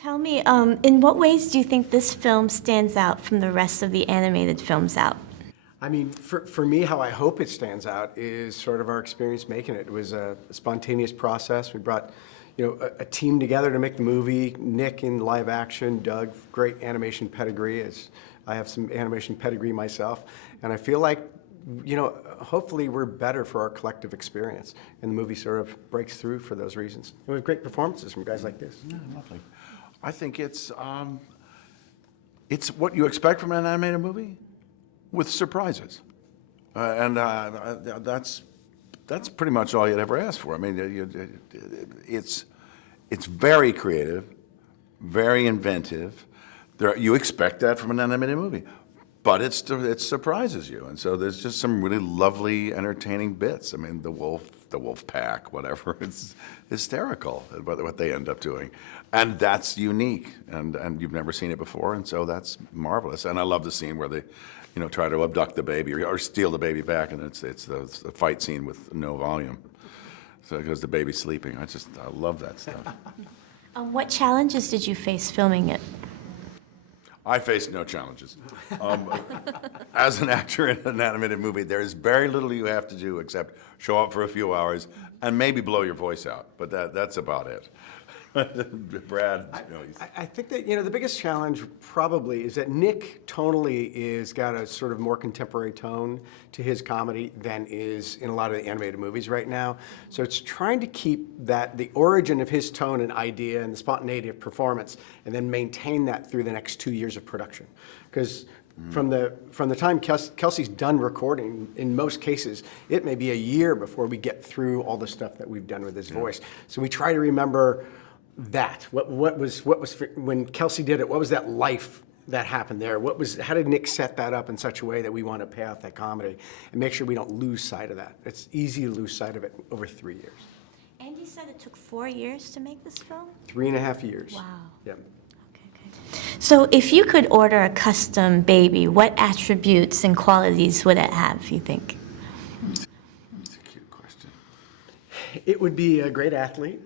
Tell me, in what ways do you think this film stands out from the rest of the animated films out? I mean, for me, how I hope it stands out is sort of our experience making it. It was a spontaneous process. We brought, a team together to make the movie. Nick in live action, Doug, great animation pedigree. I have some animation pedigree myself, and I feel like, hopefully we're better for our collective experience, and the movie sort of breaks through for those reasons. And we have great performances from guys like this. Yeah, lovely. I think it's what you expect from an animated movie, with surprises, and that's pretty much all you'd ever ask for. I mean, it's very creative, very inventive. You expect that from an animated movie, but it surprises you, and so there's just some really lovely, entertaining bits. I mean, the wolf pack, whatever, it's hysterical what they end up doing, and that's unique, and you've never seen it before, and so that's marvelous. And I love the scene where they try to abduct the baby or steal the baby back, and it's the fight scene with no volume. So because the baby's sleeping, I love that stuff. What challenges did you face filming it? I faced no challenges. As an actor in an animated movie, there is very little you have to do except show up for a few hours and maybe blow your voice out, but that's about it. Brad, I think that the biggest challenge probably is that Nick tonally is got a sort of more contemporary tone to his comedy than is in a lot of the animated movies right now. So it's trying to keep the origin of his tone and idea and the spontaneity of performance, and then maintain that through the next 2 years of production. Because from the time Kelsey's done recording, in most cases, it may be a year before we get through all the stuff that we've done with his voice. So we try to remember that. What was when Kelsey did it? What was that life that happened there? How did Nick set that up in such a way that we want to pay off that comedy and make sure we don't lose sight of that? It's easy to lose sight of it over 3 years. Andy said it took 4 years to make this film? 3.5 years. Wow. Yeah. Okay. So if you could order a custom baby, what attributes and qualities would it have, you think? That's a cute question. It would be a great athlete.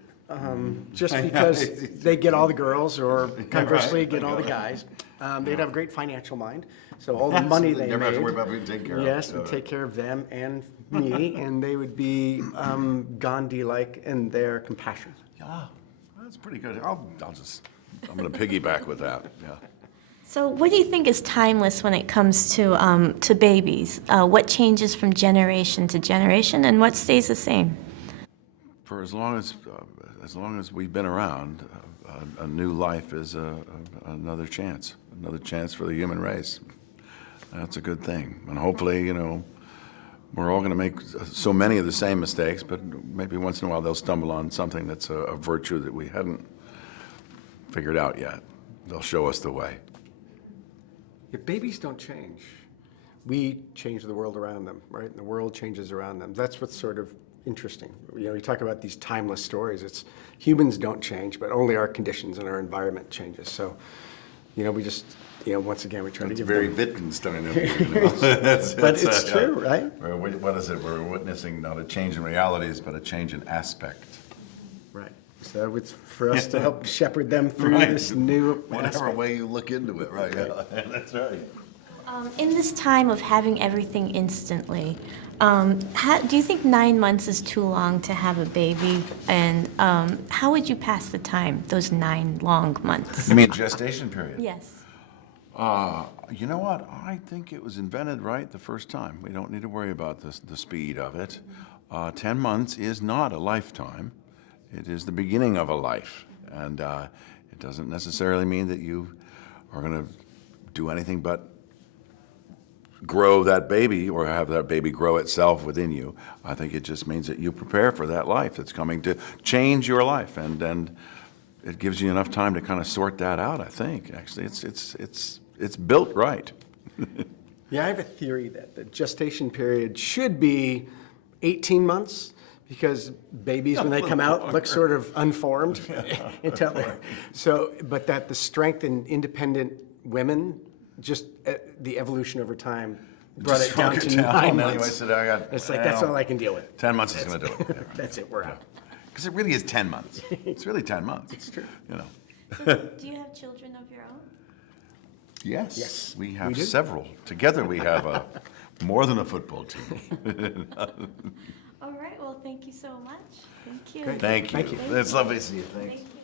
Just because they get all the girls, or conversely get all the guys. They'd have a great financial mind, so all the money they never made, have to worry about being taken care of. yes, would take care of them and me, and they would be Gandhi-like in their compassion. Yeah, that's pretty good. I'm going to piggyback with that. Yeah. So what do you think is timeless when it comes to babies? What changes from generation to generation, and what stays the same? For as long as we've been around, a new life is another chance for the human race. That's a good thing, and hopefully, we're all going to make so many of the same mistakes, but maybe once in a while they'll stumble on something that's a virtue that we hadn't figured out yet. They'll show us the way. If babies don't change, we change the world around them, right? And the world changes around them. That's what's sort of interesting. You talk about these timeless stories. It's humans don't change, but only our conditions and our environment changes. So, we just, once again, we try to give very them... Wittgenstein. But it's true, right? What is it? We're witnessing not a change in realities, but a change in aspect. Right. So it's for us to help shepherd them through this new Whatever aspect. way you look into it, right? Yeah, that's right. In this time of having everything instantly, do you think 9 months is too long to have a baby? And how would you pass the time, those 9 long months? You mean gestation period? Yes. You know what? I think it was invented right the first time. We don't need to worry about the speed of it. 10 months is not a lifetime. It is the beginning of a life. And it doesn't necessarily mean that you are going to do anything but grow that baby or have that baby grow itself within you. I think it just means that you prepare for that life that's coming to change your life, and it gives you enough time to kind of sort that out. I think actually it's built right. Yeah, I have a theory that the gestation period should be 18 months, because babies, when they come out, look sort of unformed until they're... So, but that the strength in independent women, just the evolution over time, brought it down to 9 months. It's like, that's all I can deal with. 10 months is going to do it. That's it, we're out. Because it really is 10 months. It's really 10 months. It's true. So, do you have children of your own? Yes. Yes, We we have do. several. Together we have more than a football team. All right, well, thank you so much. Thank you. Great. Thank you. Thank you. It's lovely to see you. Thanks. Thank you.